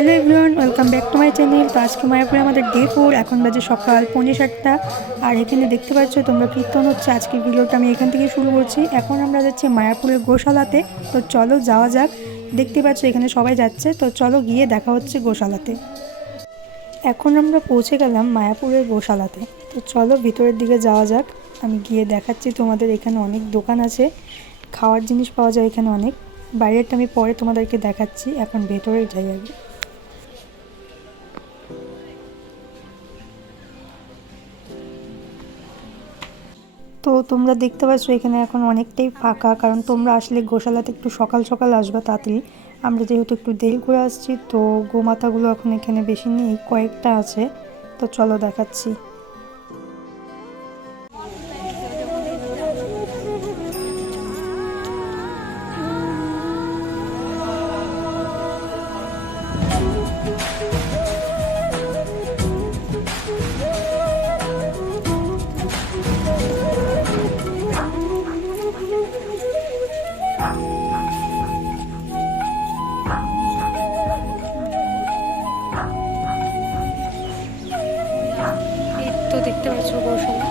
Hello everyone, welcome back to my channel. তো আজকে মায়াপুরে আমাদের ডে 4। এখন বাজে সকাল 7:45। আর এখানে দেখতে পাচ্ছ তোমরা কীর্তন হচ্ছে। আজকের ভিডিওটা আমি এখান থেকে শুরু করছি। এখন আমরা যাচ্ছি মায়াপুরের গোশালাতে। তো চলো যাওয়া যাক। দেখতে পাচ্ছ এখানে সবাই যাচ্ছে, তো চলো গিয়ে দেখা হচ্ছে গোশালাতে। এখন আমরা পৌঁছে গেলাম মায়াপুরের গোশালাতে। তো চলো ভিতরের দিকে যাওয়া যাক। আমি গিয়ে দেখাচ্ছি তোমাদের। এখানে অনেক দোকান আছে, খাওয়ার জিনিস পাওয়া যায় এখানে অনেক। বাইরেরটা আমি পরে তোমাদেরকে দেখাচ্ছি, এখন ভেতরে যাই আগে। তো তোমরা দেখতে পাচ্ছ এখানে এখন অনেকটাই ফাঁকা, কারণ তোমরা আসলে গোশালাতে একটু সকাল সকাল আসবে তাড়াতাড়ি। আমরা যেহেতু একটু দেরি করে আসছি, তো গোমাতাগুলো এখন এখানে বেশি নেই, কয়েকটা আছে। তো চলো দেখাচ্ছি। তো দেখতে পাচ্ছ গোশালা।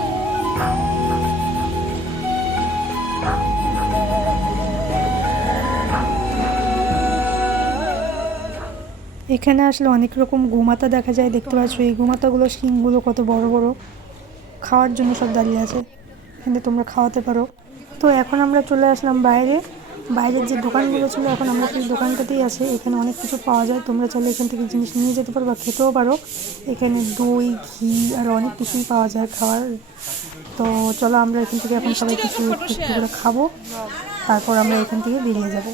এখানে আসলে অনেক রকম গোমাতা দেখা যায়। দেখতে পাচ্ছ এই গোমাতাগুলো শিংগুলো কত বড় বড়, খাওয়ার জন্য সব দাঁড়িয়ে আছে। এখানে তোমরা খাওয়াতে পারো। তো এখন আমরা চলে আসলাম বাইরে। বাইরের যে দোকানগুলো ছিল, এখন আমরা সেই দোকানটাতেই আছি। এখানে অনেক কিছু পাওয়া যায়, তোমরা চাইলে এখান থেকে জিনিস নিয়ে যেতে পারো বা খেতেও পারো। এখানে দই, ঘি আর অনেক কিছুই পাওয়া যায় খাওয়ার। তো চলো আমরা এখান থেকে এখন সবাই কিছু একটু করে খাবো, তারপর আমরা এখান থেকে বেরিয়ে যাব।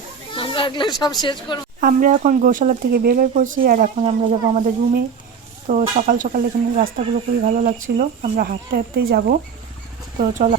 আমরা এখন গোশালা থেকে বের হয়ে পড়ছি, আর এখন আমরা যাবো আমাদের রুমে। তো সকাল সকাল এখানে রাস্তাগুলো খুবই ভালো লাগছিল, আমরা হাঁটতে হাঁটতেই যাব। তো চলো।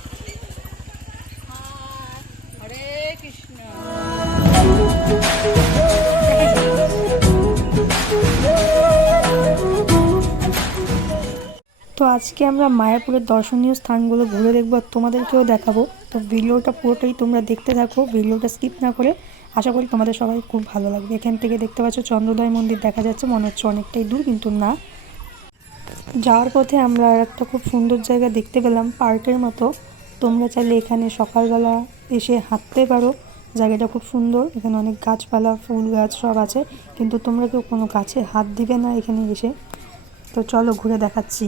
তো আজকে আমরা মায়াপুরের দর্শনীয় স্থানগুলো ঘুরে দেখবো আর তোমাদেরকেও দেখাবো। তো ভিডিওটা পুরোটাই তোমরা দেখতে থাকো, ভিডিওটা স্কিপ না করে। আশা করি তোমাদের সবাই খুব ভালো লাগবে। এখান থেকে দেখতে পাচ্ছ চন্দ্রোদয় মন্দির দেখা যাচ্ছে, মনে হচ্ছে অনেকটাই দূর, কিন্তু না। যাওয়ার পথে আমরা একটা খুব সুন্দর জায়গা দেখতে পেলাম, পার্কের মতো। তোমরা চাইলে এখানে সকালবেলা এসে হাঁটতে পারো। জায়গাটা খুব সুন্দর, এখানে অনেক গাছপালা, ফুল গাছ সব আছে, কিন্তু তোমরা কেউ কোনো গাছে হাত দিবে না এখানে এসে। তো চলো ঘুরে দেখাচ্ছি।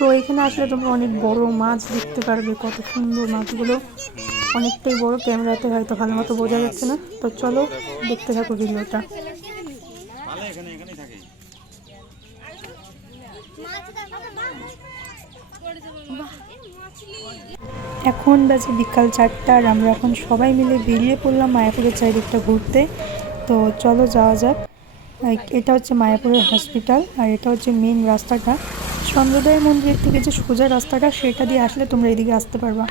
তো এখানে আসলে তোমরা অনেক বড় মাছ দেখতে পারবে, কত সুন্দর মাছগুলো, অনেকটাই বড়। ক্যামেরাতে হয়তো ভালো মতো বোঝা যাচ্ছে না। তো চলো দেখতে থাকো ভিডিওটা। এখন বাজে বিকাল 4টা, আর আমরা এখন সবাই মিলে বেরিয়ে পড়লাম মায়াপুরের চারিদিকটা ঘুরতে। তো চলো যাওয়া যাক। এটা হচ্ছে মায়াপুরের হসপিটাল, আর এটা হচ্ছে মেন রাস্তাটা। চন্দ্রোদয় মন্দিরের থেকে যে সোজা রাস্তাটা, সেটা দিয়ে আসলে তোমরা এদিকে আসতে পারবা।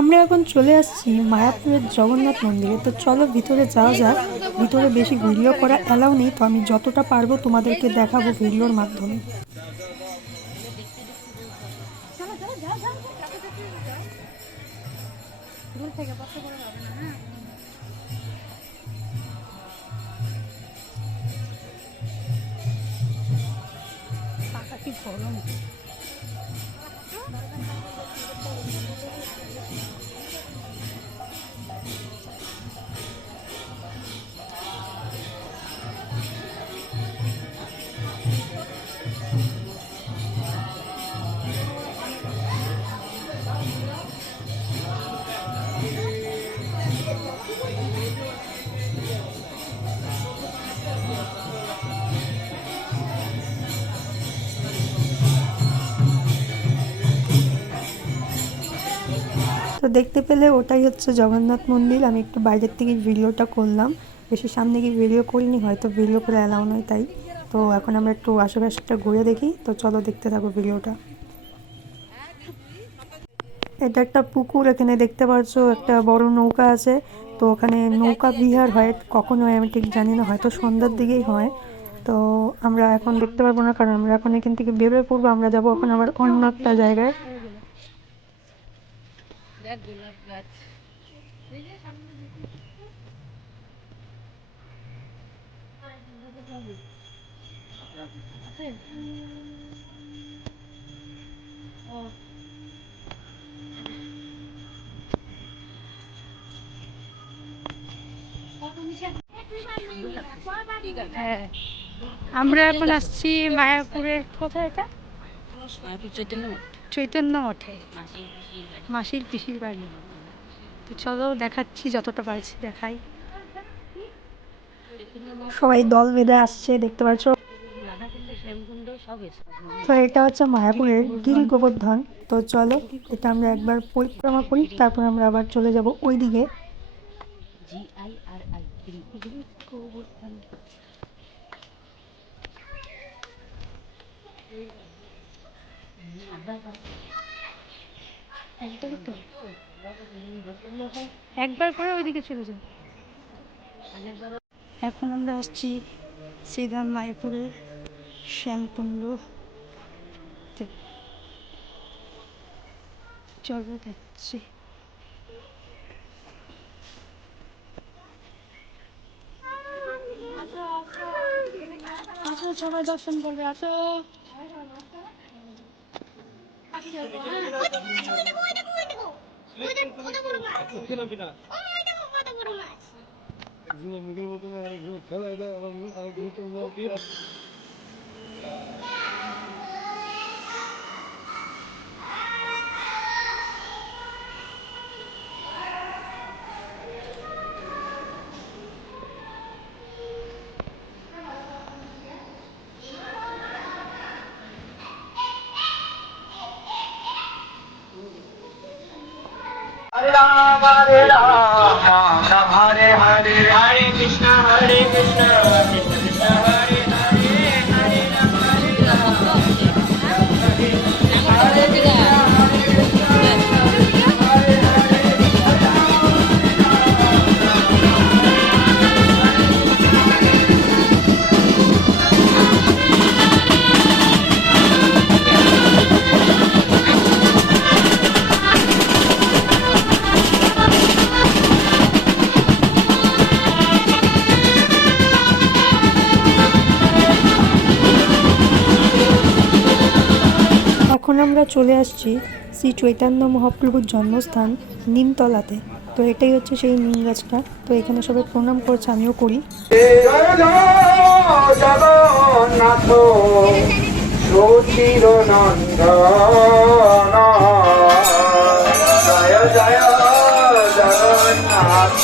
আমরা এখন চলে আসছি মায়াপুরের জগন্নাথ মন্দিরে। তো চলো ভিতরে যাওয়া যাক। ভিতরে বেশি ভিডিও করা অ্যালাউ নেই, তো আমি যতটা পারবো তোমাদেরকে দেখাবো ভিডিওর মাধ্যমে। তো দেখতে পেলে ওটাই হচ্ছে জগন্নাথ মন্দির। আমি একটু বাইরের থেকে ভিডিওটা করলাম, বেশি সামনে গিয়ে ভিডিও করিনি, হয়তো ভিডিও করে অ্যালাউ নয় তাই। তো এখন আমরা একটু আশেপাশটা ঘুরে দেখি, তো চলো দেখতে থাকো ভিডিওটা। এটা একটা পুকুর, এখানে দেখতে পাচ্ছ একটা বড় নৌকা আছে। তো ওখানে নৌকা বিহার হয়, কখন হয় আমি ঠিক জানি না, হয়তো সন্ধ্যার দিকেই হয়। তো আমরা এখন দেখতে পারবো না, কারণ আমরা এখন এখান থেকে বেরোয় পড়বো। আমরা যাবো এখন আবার অন্য একটা জায়গায়। হ্যাঁ, আমরা এখন আসছি মায়াপুরের, কোথায় এটা? চৈতন্য মঠে, মাসির পিসির বাড়ি। তো চলো দেখাচ্ছি, যতটা পারছি দেখাই। সবাই দল বেঁধে আসছে, দেখতে পাচ্ছ। তো এটা হচ্ছে মায়াপুরের গিরি গোবর্ধন। তো চলো এটা আমরা একবার পরিক্রমা করি, তারপর আমরা আবার চলে যাব ওই দিকে। একবার করে ওইদিকে চলে যাই। এখন আমরা আসছি শ্রীরাম মায়াপুরের শ্যামকুণ্ড। চলো যাচ্ছি। আসো সবাই দর্শন করবে, আসো। Hare Rama, Rama Rama, Hare Hare, Hare Krishna, Krishna Krishna, Hare Hare, Hare Rama, Hare এখন আমরা চলে আসছি শ্রী চৈতন্য মহাপ্রভুর জন্মস্থান নিমতলাতে। তো এটাই হচ্ছে সেই নিম গাছটা। তো এখানে সবাই প্রণাম করছে, আমিও করি। জগন্নাথ সুচির নন্দন, জয় জয় জগন্নাথ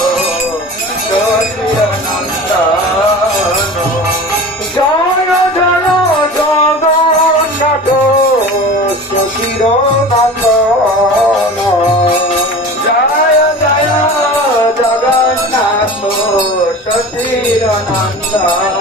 সুচির নন্দন, জয় জয় জগন্নাথ সুচির নন্দন, জয় জয় জগন্নাথ সুচির নন্দন।